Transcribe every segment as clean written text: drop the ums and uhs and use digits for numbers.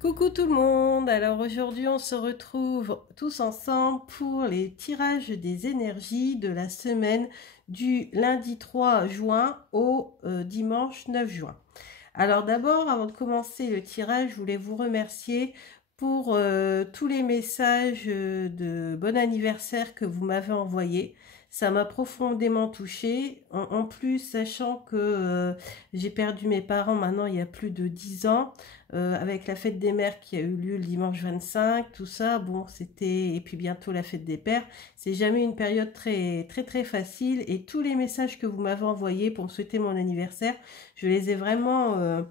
Coucou tout le monde, alors aujourd'hui on se retrouve tous ensemble pour les tirages des énergies de la semaine du lundi 3 juin au dimanche 9 juin. Alors d'abord, avant de commencer le tirage, je voulais vous remercier pour tous les messages de bon anniversaire que vous m'avez envoyés. Ça m'a profondément touchée. En plus, sachant que j'ai perdu mes parents maintenant il y a plus de 10 ans, avec la fête des mères qui a eu lieu le dimanche 25, tout ça, bon, c'était... Et puis bientôt la fête des pères. C'est jamais une période très facile. Et tous les messages que vous m'avez envoyés pour me souhaiter mon anniversaire, je les ai vraiment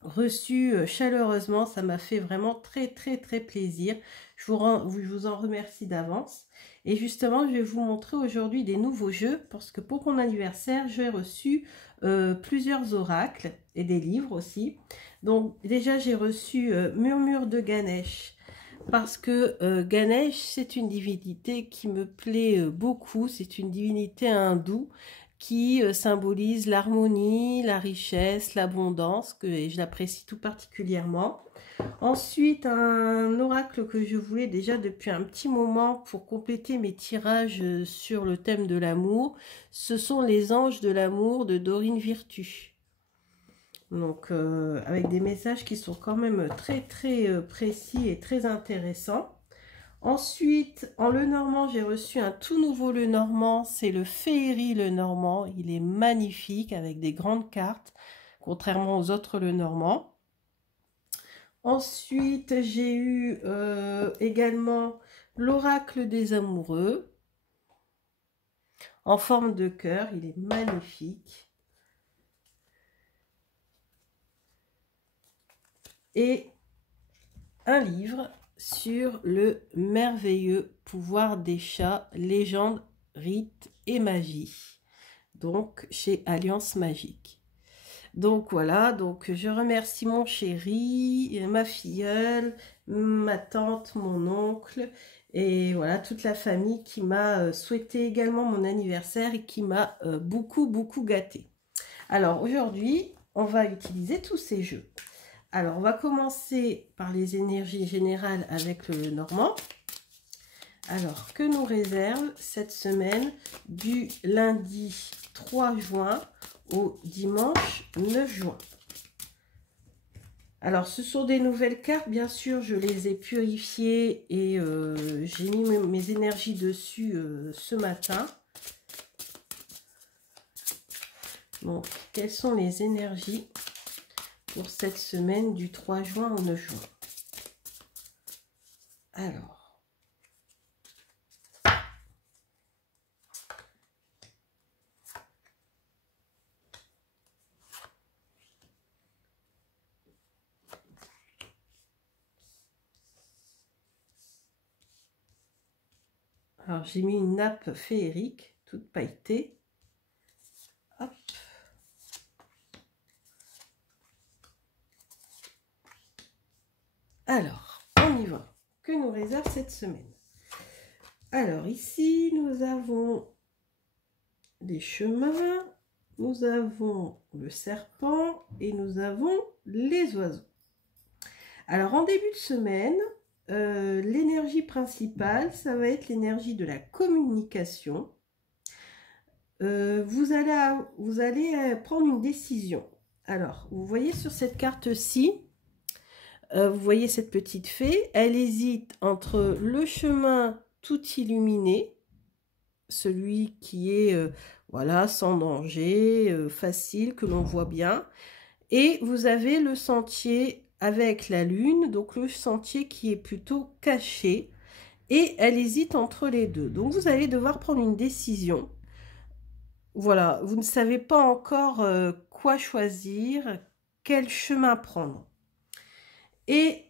reçus chaleureusement. Ça m'a fait vraiment très plaisir. Je vous en remercie d'avance. Et justement, je vais vous montrer aujourd'hui des nouveaux jeux parce que pour mon anniversaire, j'ai reçu plusieurs oracles et des livres aussi. Donc déjà, j'ai reçu Murmure de Ganesh parce que Ganesh, c'est une divinité qui me plaît beaucoup. C'est une divinité hindoue qui symbolise l'harmonie, la richesse, l'abondance, et je l'apprécie tout particulièrement. Ensuite, un oracle que je voulais déjà depuis un petit moment pour compléter mes tirages sur le thème de l'amour, ce sont les anges de l'amour de Dorine Virtue. Donc, avec des messages qui sont quand même très précis et très intéressants. Ensuite, en Lenormand, j'ai reçu un tout nouveau Lenormand, c'est le Féerie Lenormand. Il est magnifique avec des grandes cartes, contrairement aux autres Lenormand. Ensuite, j'ai eu également l'oracle des amoureux en forme de cœur. Il est magnifique. Et un livre sur le merveilleux pouvoir des chats, légende, rite et magie. Donc, chez Alliance Magique. Donc voilà, donc je remercie mon chéri, ma filleule, ma tante, mon oncle et voilà toute la famille qui m'a souhaité également mon anniversaire et qui m'a beaucoup gâté. Alors aujourd'hui, on va utiliser tous ces jeux. Alors on va commencer par les énergies générales avec le Normand. Alors que nous réserve cette semaine du lundi 3 juin au dimanche 9 juin. Alors, ce sont des nouvelles cartes. Bien sûr, je les ai purifiées et j'ai mis mes énergies dessus ce matin. Donc, quelles sont les énergies pour cette semaine du 3 juin au 9 juin? Alors, j'ai mis une nappe féerique, toute pailletée. Hop. Alors, on y va. Que nous réserve cette semaine? Alors, ici, nous avons des chemins, nous avons le serpent et nous avons les oiseaux. Alors, en début de semaine, l'énergie principale, ça va être l'énergie de la communication. Vous allez prendre une décision. Alors, vous voyez sur cette carte-ci, vous voyez cette petite fée, elle hésite entre le chemin tout illuminé, celui qui est voilà, sans danger, facile, que l'on voit bien, et vous avez le sentier avec la lune, donc le sentier qui est plutôt caché, et elle hésite entre les deux. Donc vous allez devoir prendre une décision. Voilà, vous ne savez pas encore quoi choisir, quel chemin prendre. Et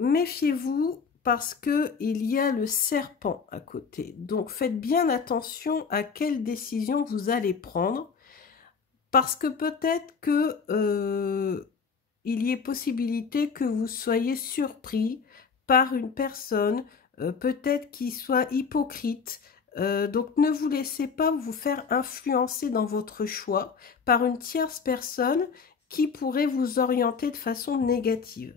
méfiez-vous parce qu'il y a le serpent à côté. Donc faites bien attention à quelle décision vous allez prendre. Parce que peut-être que il y ait possibilité que vous soyez surpris par une personne, peut-être qui soit hypocrite. Donc ne vous laissez pas vous faire influencer dans votre choix par une tierce personne qui pourrait vous orienter de façon négative.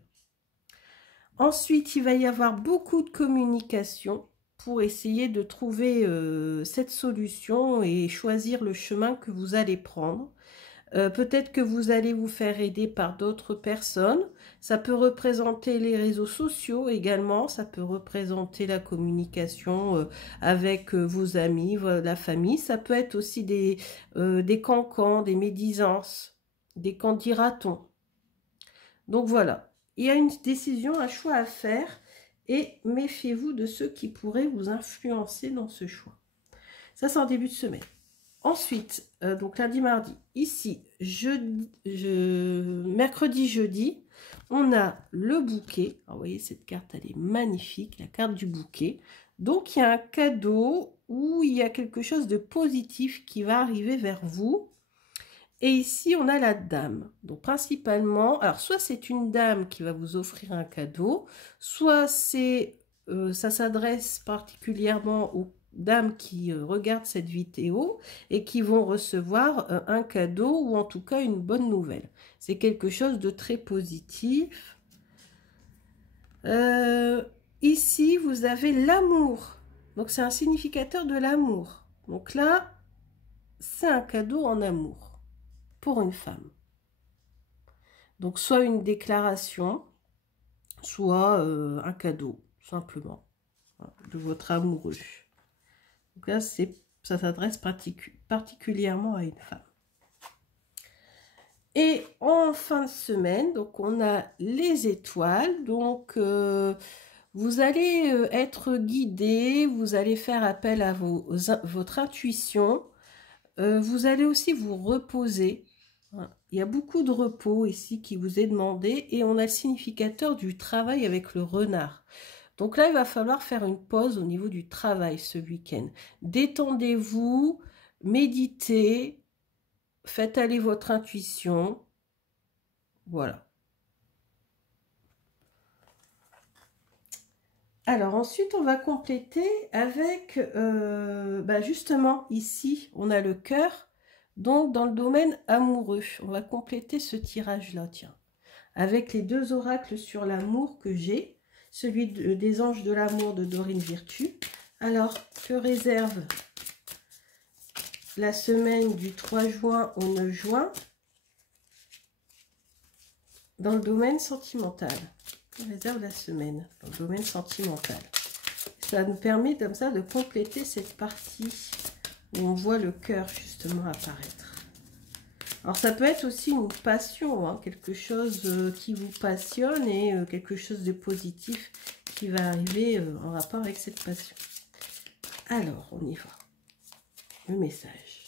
Ensuite, il va y avoir beaucoup de communication pour essayer de trouver cette solution et choisir le chemin que vous allez prendre. Peut-être que vous allez vous faire aider par d'autres personnes. Ça peut représenter les réseaux sociaux également. Ça peut représenter la communication avec vos amis, la famille. Ça peut être aussi des cancans, des médisances, des candidatons. Donc voilà, il y a une décision, un choix à faire et méfiez-vous de ceux qui pourraient vous influencer dans ce choix. Ça, c'est en début de semaine. Ensuite, donc lundi, mardi, ici, mercredi, jeudi, on a le bouquet. Alors, vous voyez, cette carte, elle est magnifique, la carte du bouquet. Donc, il y a un cadeau où il y a quelque chose de positif qui va arriver vers vous. Et ici, on a la dame. Donc, principalement, alors, soit c'est une dame qui va vous offrir un cadeau, soit c'est, ça s'adresse particulièrement aux dames qui regardent cette vidéo et qui vont recevoir un cadeau ou en tout cas une bonne nouvelle. C'est quelque chose de très positif. Ici, vous avez l'amour. Donc, c'est un significateur de l'amour. Donc là, c'est un cadeau en amour pour une femme. Donc, soit une déclaration, soit un cadeau, simplement, de votre amoureux. Donc là, ça s'adresse particulièrement à une femme. Et en fin de semaine, donc on a les étoiles. Donc, vous allez être guidé, vous allez faire appel à votre intuition. Vous allez aussi vous reposer. Il y a beaucoup de repos ici qui vous est demandé et on a le significateur du travail avec le renard. Donc là, il va falloir faire une pause au niveau du travail ce week-end. Détendez-vous, méditez, faites aller votre intuition. Voilà. Alors ensuite, on va compléter avec, justement, ici, on a le cœur. Donc, dans le domaine amoureux, on va compléter ce tirage-là, tiens, avec les deux oracles sur l'amour que j'ai, celui des anges de l'amour de Dorine Virtue. Alors, que réserve la semaine du 3 juin au 9 juin dans le domaine sentimental? Que réserve la semaine dans le domaine sentimental? Ça nous permet comme ça de compléter cette partie où on voit le cœur justement apparaître. Alors ça peut être aussi une passion, hein, quelque chose qui vous passionne et quelque chose de positif qui va arriver en rapport avec cette passion. Alors, on y va. Le message.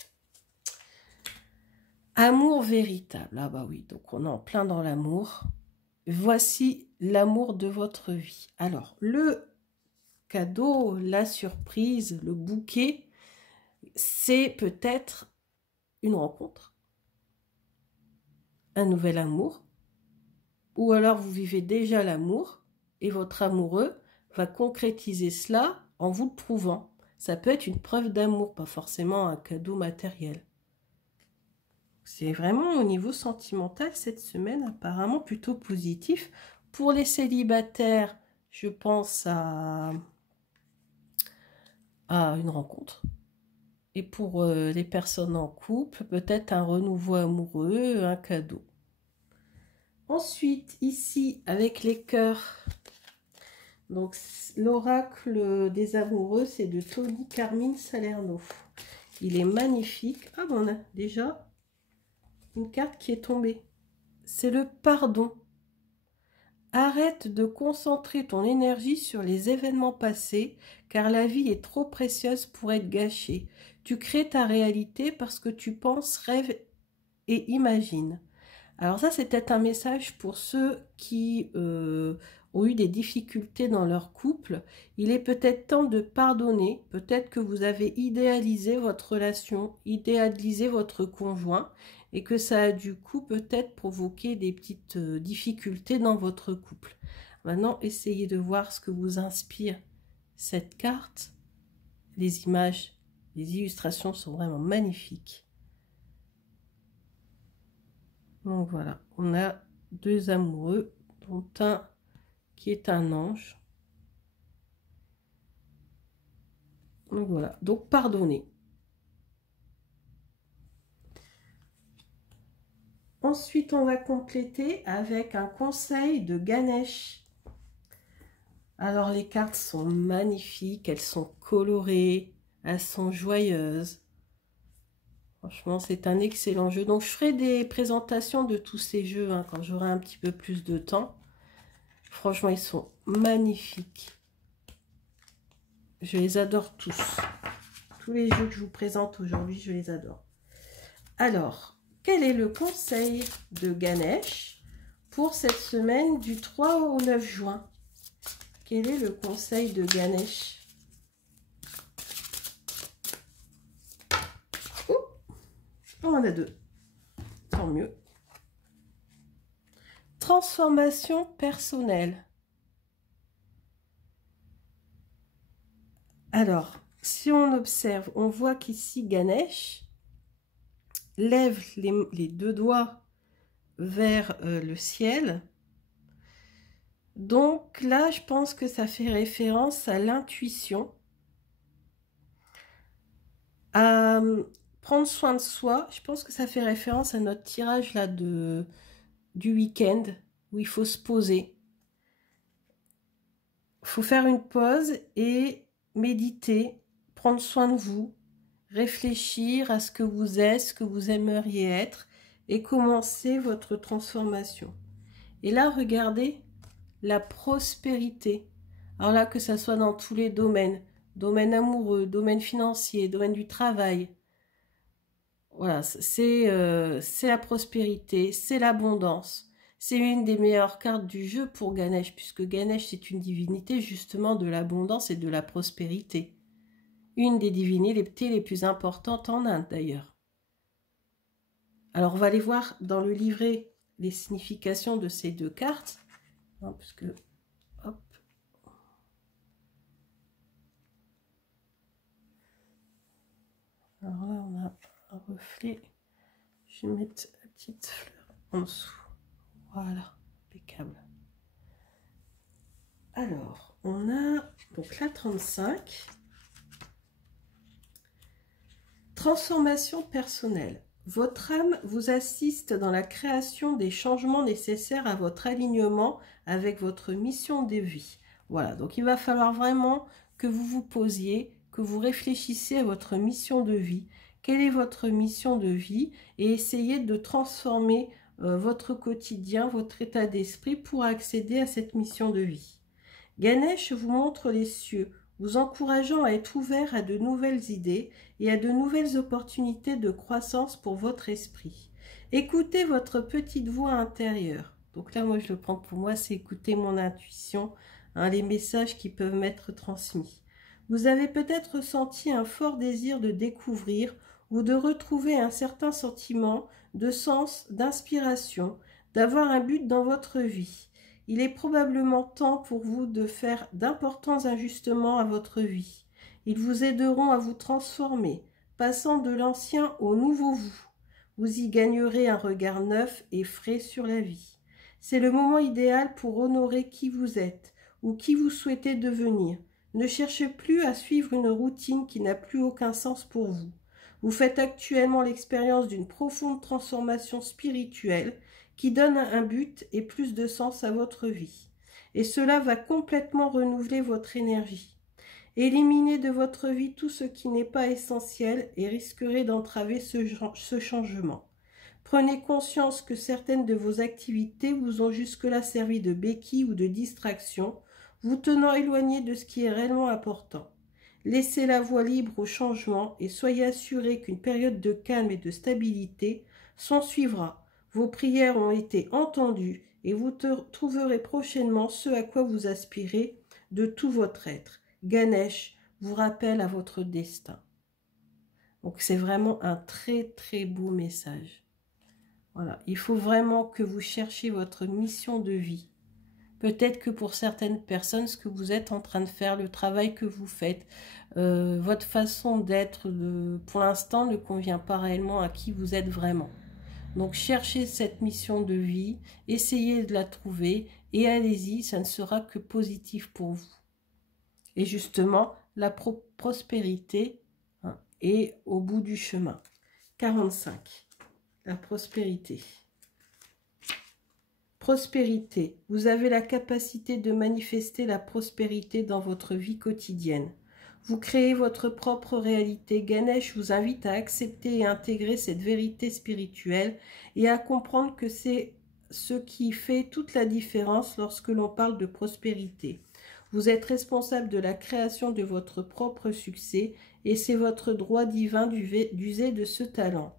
Amour véritable. Ah bah oui, donc on est en plein dans l'amour. Voici l'amour de votre vie. Alors, le cadeau, la surprise, le bouquet, c'est peut-être une rencontre, un nouvel amour, ou alors vous vivez déjà l'amour et votre amoureux va concrétiser cela en vous le prouvant. Ça peut être une preuve d'amour, pas forcément un cadeau matériel. C'est vraiment au niveau sentimental cette semaine apparemment plutôt positif. Pour les célibataires, je pense à une rencontre. Et pour les personnes en couple, peut-être un renouveau amoureux, un cadeau. Ensuite, ici, avec les cœurs, donc l'oracle des amoureux, c'est de Tony Carmine Salerno. Il est magnifique. Ah bon, on a déjà une carte qui est tombée. C'est le pardon. Arrête de concentrer ton énergie sur les événements passés, car la vie est trop précieuse pour être gâchée. Tu crées ta réalité parce que tu penses, rêves et imagines. Alors ça, c'est peut-être un message pour ceux qui ont eu des difficultés dans leur couple. Il est peut-être temps de pardonner. Peut-être que vous avez idéalisé votre relation, idéalisé votre conjoint, et que ça a du coup peut-être provoqué des petites difficultés dans votre couple. Maintenant, essayez de voir ce que vous inspire cette carte. Les images, les illustrations sont vraiment magnifiques. Donc voilà, on a deux amoureux, dont un qui est un ange. Donc voilà, donc pardonnez. Ensuite, on va compléter avec un conseil de Ganesh. Alors, les cartes sont magnifiques, elles sont colorées, elles sont joyeuses. Franchement, c'est un excellent jeu. Donc, je ferai des présentations de tous ces jeux hein, quand j'aurai un petit peu plus de temps. Franchement, ils sont magnifiques. Je les adore tous. Tous les jeux que je vous présente aujourd'hui, je les adore. Alors, quel est le conseil de Ganesh pour cette semaine du 3 au 9 juin? Quel est le conseil de Ganesh? Oh, on en a deux. Tant mieux. Transformation personnelle. Alors, si on observe, on voit qu'ici Ganesh lève les deux doigts vers le ciel. Donc là, je pense que ça fait référence à l'intuition, à prendre soin de soi. Je pense que ça fait référence à notre tirage là du week-end où il faut se poser. Il faut faire une pause et méditer, prendre soin de vous, réfléchir à ce que vous êtes, ce que vous aimeriez être et commencer votre transformation. Et là, regardez la prospérité. Alors là, que ça soit dans tous les domaines, domaine amoureux, domaine financier, domaine du travail. Voilà, c'est la prospérité, c'est l'abondance. C'est une des meilleures cartes du jeu pour Ganesh, puisque Ganesh, c'est une divinité justement de l'abondance et de la prospérité. Une des divinités les plus importantes en Inde d'ailleurs. Alors on va aller voir dans le livret les significations de ces deux cartes. Hein, puisque, hop. Alors là on a un reflet. Je vais mettre la petite fleur en dessous. Voilà, impeccable. Alors, on a donc la 35. Transformation personnelle. Votre âme vous assiste dans la création des changements nécessaires à votre alignement avec votre mission de vie. Voilà, donc il va falloir vraiment que vous vous posiez, que vous réfléchissiez à votre mission de vie. Quelle est votre mission de vie? Et essayez de transformer votre quotidien, votre état d'esprit pour accéder à cette mission de vie. Ganesh vous montre les cieux, vous encourageant à être ouvert à de nouvelles idées et à de nouvelles opportunités de croissance pour votre esprit. Écoutez votre petite voix intérieure. Donc là, moi, je le prends pour moi, c'est écouter mon intuition, hein, les messages qui peuvent m'être transmis. Vous avez peut-être ressenti un fort désir de découvrir ou de retrouver un certain sentiment de sens, d'inspiration, d'avoir un but dans votre vie. Il est probablement temps pour vous de faire d'importants ajustements à votre vie. Ils vous aideront à vous transformer, passant de l'ancien au nouveau vous. Vous y gagnerez un regard neuf et frais sur la vie. C'est le moment idéal pour honorer qui vous êtes ou qui vous souhaitez devenir. Ne cherchez plus à suivre une routine qui n'a plus aucun sens pour vous. Vous faites actuellement l'expérience d'une profonde transformation spirituelle qui donne un but et plus de sens à votre vie. Et cela va complètement renouveler votre énergie. Éliminez de votre vie tout ce qui n'est pas essentiel et risquerait d'entraver ce changement. Prenez conscience que certaines de vos activités vous ont jusque-là servi de béquille ou de distraction, vous tenant éloigné de ce qui est réellement important. Laissez la voie libre au changement et soyez assurés qu'une période de calme et de stabilité s'en suivra. Vos prières ont été entendues et vous trouverez prochainement ce à quoi vous aspirez de tout votre être. Ganesh vous rappelle à votre destin. Donc c'est vraiment un très très beau message. Voilà, il faut vraiment que vous cherchiez votre mission de vie. Peut-être que pour certaines personnes, ce que vous êtes en train de faire, le travail que vous faites, votre façon d'être, pour l'instant, ne convient pas réellement à qui vous êtes vraiment. Donc, cherchez cette mission de vie, essayez de la trouver et allez-y, ça ne sera que positif pour vous. Et justement, la prospérité est au bout du chemin. 45, la prospérité. Prospérité, vous avez la capacité de manifester la prospérité dans votre vie quotidienne. Vous créez votre propre réalité. Ganesh vous invite à accepter et intégrer cette vérité spirituelle et à comprendre que c'est ce qui fait toute la différence lorsque l'on parle de prospérité. Vous êtes responsable de la création de votre propre succès et c'est votre droit divin d'user de ce talent.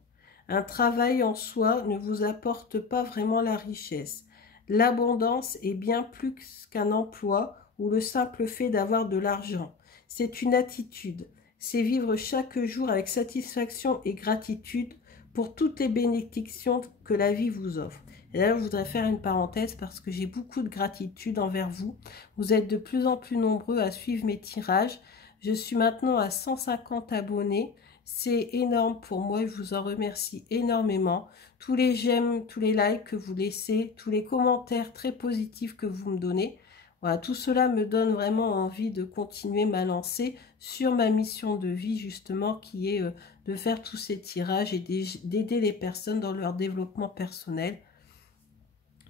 Un travail en soi ne vous apporte pas vraiment la richesse. L'abondance est bien plus qu'un emploi ou le simple fait d'avoir de l'argent. C'est une attitude, c'est vivre chaque jour avec satisfaction et gratitude pour toutes les bénédictions que la vie vous offre. Et là, je voudrais faire une parenthèse parce que j'ai beaucoup de gratitude envers vous. Vous êtes de plus en plus nombreux à suivre mes tirages. Je suis maintenant à 150 abonnés. C'est énorme pour moi et je vous en remercie énormément. Tous les j'aime, tous les likes que vous laissez, tous les commentaires très positifs que vous me donnez. Voilà, tout cela me donne vraiment envie de continuer ma lancée sur ma mission de vie justement qui est de faire tous ces tirages et d'aider les personnes dans leur développement personnel.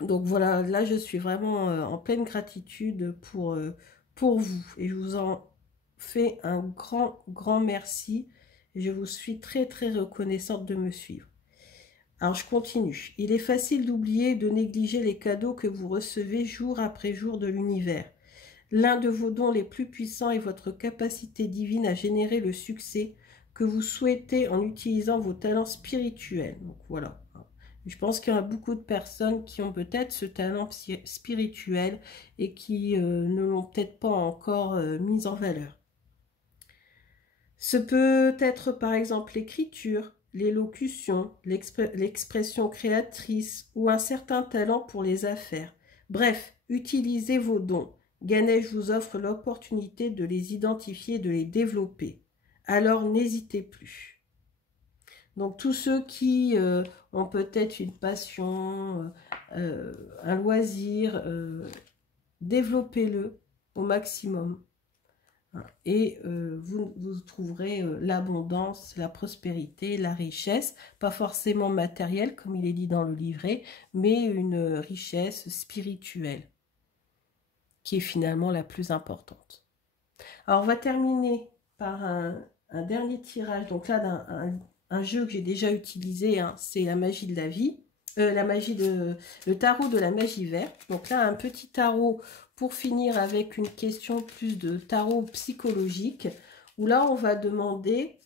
Donc voilà, là je suis vraiment en pleine gratitude pour vous et je vous en fais un grand merci et je vous suis très reconnaissante de me suivre. Alors je continue. Il est facile d'oublier et de négliger les cadeaux que vous recevez jour après jour de l'univers. L'un de vos dons les plus puissants est votre capacité divine à générer le succès que vous souhaitez en utilisant vos talents spirituels. Donc voilà. Je pense qu'il y a beaucoup de personnes qui ont peut-être ce talent spirituel et qui ne l'ont peut-être pas encore mis en valeur. Ce peut être par exemple l'écriture, l'élocution, l'expression créatrice ou un certain talent pour les affaires. Bref, utilisez vos dons. Ganesh vous offre l'opportunité de les identifier et de les développer. Alors n'hésitez plus. Donc tous ceux qui ont peut-être une passion, un loisir, développez-le au maximum. Et vous trouverez l'abondance, la prospérité, la richesse, pas forcément matérielle comme il est dit dans le livret, mais une richesse spirituelle qui est finalement la plus importante. Alors on va terminer par un dernier tirage, donc là un jeu que j'ai déjà utilisé, hein, c'est la magie de la vie, le tarot de la magie verte. Donc là un petit tarot pour finir avec une question plus de tarot psychologique, où là on va demander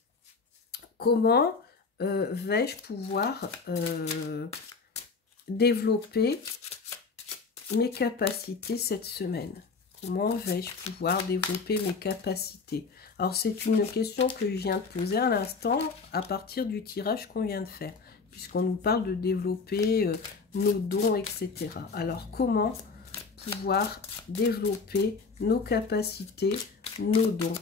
comment vais-je pouvoir développer mes capacités cette semaine. Comment vais-je pouvoir développer mes capacités? Alors c'est une question que je viens de poser à l'instant à partir du tirage qu'on vient de faire, puisqu'on nous parle de développer nos dons, etc. Alors comment pouvoir développer nos capacités, nos dons?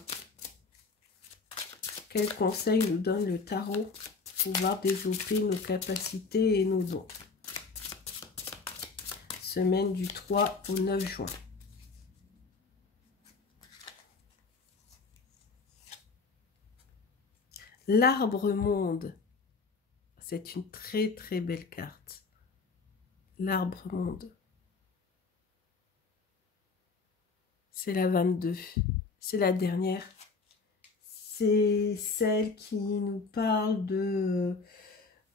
Quels conseils nous donne le tarot pour pouvoir développer nos capacités et nos dons? Semaine du 3 au 9 juin. L'arbre monde. C'est une très belle carte. L'arbre monde. C'est la 22. C'est la dernière. C'est celle qui nous parle de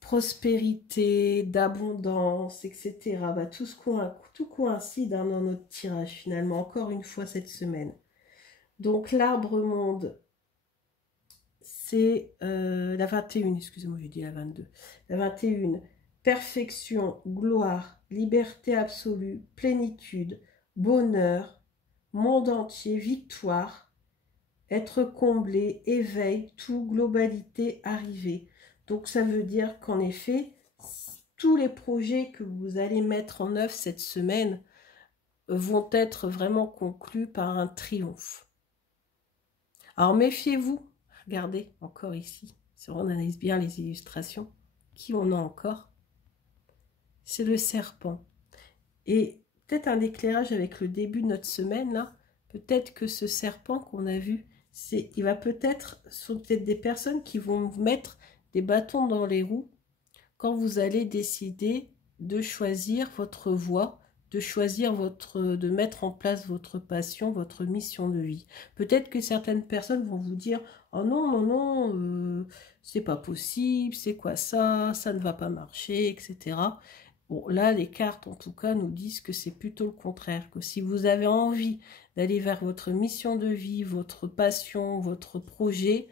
prospérité, d'abondance, etc. Bah, tout coïncide hein, dans notre tirage finalement, encore une fois cette semaine. Donc l'arbre monde, c'est la 21, excusez-moi, j'ai dit la 22. La 21, perfection, gloire, liberté absolue, plénitude, bonheur, monde entier, victoire, être comblé, éveil, tout, globalité, arrivée. Donc ça veut dire qu'en effet, tous les projets que vous allez mettre en œuvre cette semaine vont être vraiment conclus par un triomphe. Alors méfiez-vous, regardez encore ici, si on analyse bien les illustrations, qui on a encore? C'est le serpent. Et peut-être un éclairage avec le début de notre semaine, là. Peut-être que ce serpent qu'on a vu, il va peut-être, sont peut-être des personnes qui vont vous mettre des bâtons dans les roues quand vous allez décider de choisir votre voie, de choisir de mettre en place votre passion, votre mission de vie. Peut-être que certaines personnes vont vous dire « Oh non, non, non, c'est pas possible, c'est quoi ça, ça ne va pas marcher, etc. » Bon, là, les cartes, en tout cas, nous disent que c'est plutôt le contraire, que si vous avez envie d'aller vers votre mission de vie, votre passion, votre projet,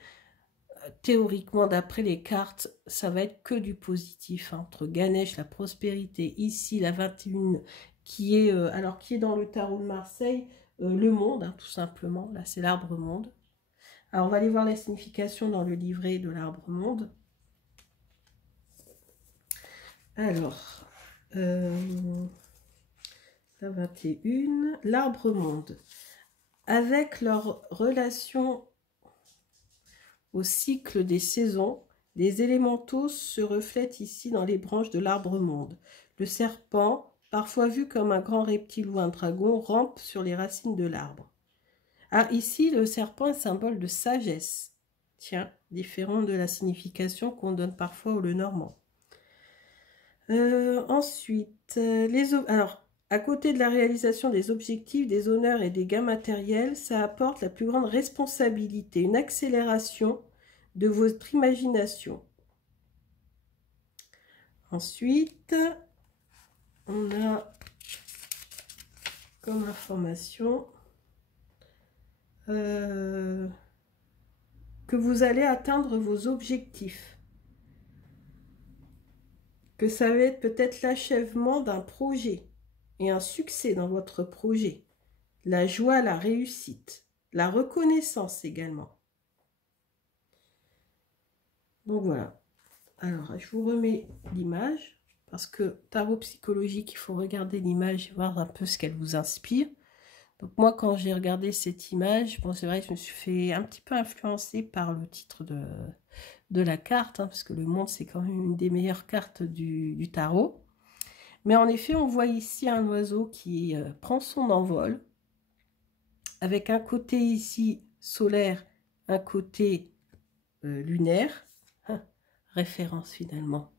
théoriquement, d'après les cartes, ça va être que du positif. Hein. Entre Ganesh, la prospérité, ici, la 21, qui est, qui est dans le tarot de Marseille, le monde, hein, tout simplement. Là, c'est l'arbre monde. Alors, on va aller voir la signification dans le livret de l'arbre monde. Alors, la 21, l'arbre monde. Avec leur relation au cycle des saisons, les élémentaux se reflètent ici dans les branches de l'arbre monde. Le serpent, parfois vu comme un grand reptile ou un dragon, rampe sur les racines de l'arbre. Ah, ici, le serpent est symbole de sagesse. Tiens, différent de la signification qu'on donne parfois au Lenormand. Ensuite, alors, à côté de la réalisation des objectifs, des honneurs et des gains matériels, ça apporte la plus grande responsabilité, une accélération de votre imagination. Ensuite, on a comme information que vous allez atteindre vos objectifs. Que ça va être peut-être l'achèvement d'un projet et un succès dans votre projet. La joie, la réussite, la reconnaissance également. Donc voilà. Alors, je vous remets l'image parce que tarot psychologique, il faut regarder l'image et voir un peu ce qu'elle vous inspire. Donc moi, quand j'ai regardé cette image, bon, c'est vrai que je me suis fait un petit peu influencer par le titre de la carte, hein, parce que le monde, c'est quand même une des meilleures cartes du tarot. Mais en effet, on voit ici un oiseau qui prend son envol, avec un côté ici solaire, un côté lunaire, référence finalement